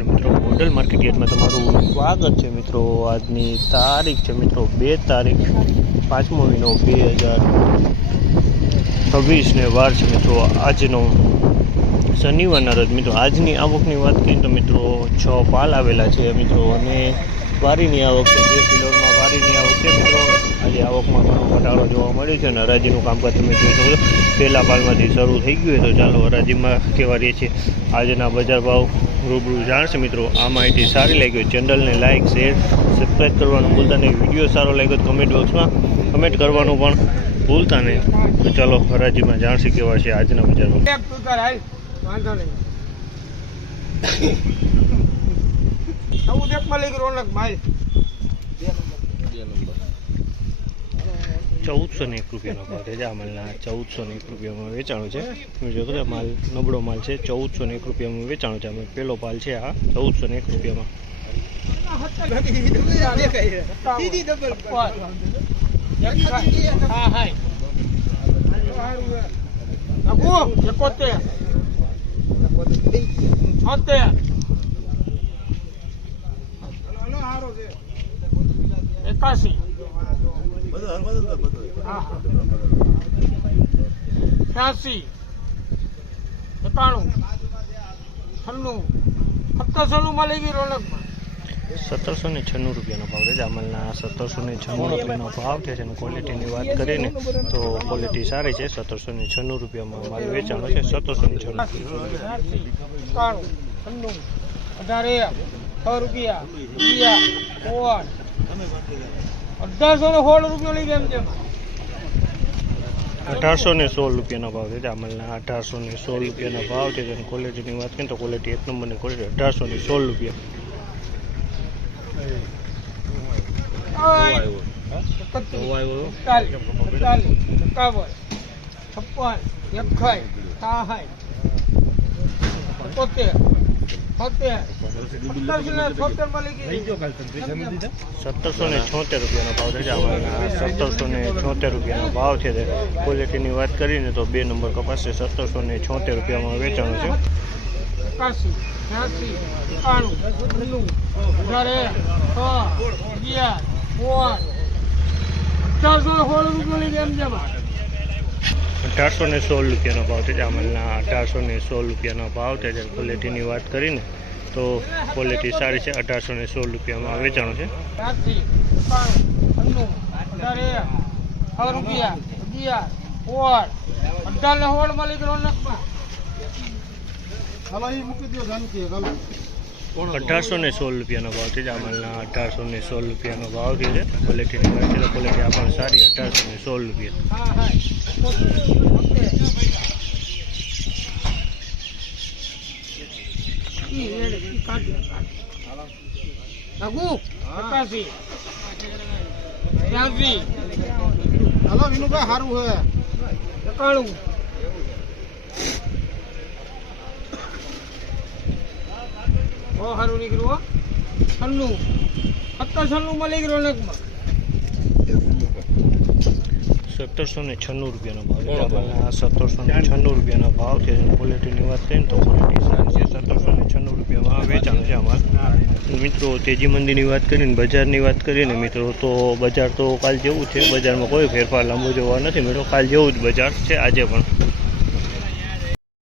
નમસ્કાર મિત્રો, model market યાર્ડમાં તમારું સ્વાગત છે મિત્રો। આજની તારીખ છે મિત્રો 2 તારીખ 5મો મહિનો 2026 ને વાર છે મિત્રો આજનો શનિવારના રોજ। મિત્રો આજની આવકની વાત કરીએ તો મિત્રો 6 પાલ આવેલા છે મિત્રો અને વારીની આવક છે 2 કિલોમાં વારીની આવક છે મિત્રો। આજે આવકમાં ઘણો ઘટાડો જોવા મળ્યો છે અને હરાજીનું કામકાજ તમે જોઈ શકો છો। પહેલા પાલમાંથી શરૂ થઈ ગયું હોય તો ચાલો હરાજીમાં કેવા રહે છે આજના બજાર ભાવ રૂબરૂ જાણશે મિત્રો। આ માહિતી સારી લાગી હોય ચેનલને લાઇક શેર સબસ્ક્રાઈબ કરવાનું ભૂલતા નહીં। વિડીયો સારો લાગ્યો તો કમેન્ટ બોક્સમાં કમેન્ટ કરવાનું પણ ભૂલતા નહીં। તો ચાલો હરાજીમાં જાણશે કેવા છે આજના બજાર ભાવ। 1401 રૂપિયાનો ભાવ છે। આ માલના 1401 રૂપિયામાં વેચાણું છે। જો કે માલ નબળો માલ છે 1401 રૂપિયામાં વેચાણું છે। અમે પહેલો પાલ છે આ 1401 રૂપિયામાં। ₹86 97 96 માં લઈ ગઈ રોનકમાં 1796 રૂપિયાનો ભાવ છે। જામલના 1796 રૂપિયાનો ભાવ છે અને ક્વોલિટીની વાત કરીએ ને તો ક્વોલિટી સારી છે। 1796 રૂપિયામાં માલ વેચાણો છે। 1796 1816 રૂપિયાનો ભાવ છે। જામલના 1816 રૂપિયાનો ભાવ છે અને ક્વોલિટીની વાત કરીએ તો ક્વોલિટી એક નંબરની ક્વોલિટી 1816 રૂપિયા। 1776 રૂપિયાનો ભાવ છે। જામલના 1776 રૂપિયાનો ભાવ છે। ક્વોલિટીની વાત કરીને તો 2 નંબર કપાસ છે। 1776 રૂપિયામાં વેચાણું છે। 1816 રૂપિયાનો ભાવ છે। જામલના 1816 રૂપિયાનો ભાવ છે। ક્વોલિટીની વાત કરીને તો ક્વોલિટી સારી છે। 1816 રૂપિયામાં વેચાણું છે। ₹1816 રૂપિયાનો ભાવ છે। જામલના 1816 રૂપિયાનો ભાવ છે। ક્વોલિટીની વાત કરીએ તો ક્વોલિટી આ પણ સારી 1816 રૂપિયા। હાલો વિનુભાઈ સારું હે 91 સારું નીકળ્યું 96 97 માં લઈ ગયો રોનકમાં 1796 રૂપિયાનો ભાવ છે। જામલના 1796 રૂપિયાનો ભાવ છે। ક્વોલિટીની વાત કરીએ તો ક્વોલિટી સારી છે। 1796 રૂપિયામાં વેચાણ છે અમારે મિત્રો। તેજી મંદીની વાત કરીને બજારની વાત કરીએ ને મિત્રો તો બજાર તો કાલ જેવું છે। બજારમાં કોઈ ફેરફાર લાંબો જોવા નથી મિત્રો। કાલ જેવું જ બજાર છે આજે પણ।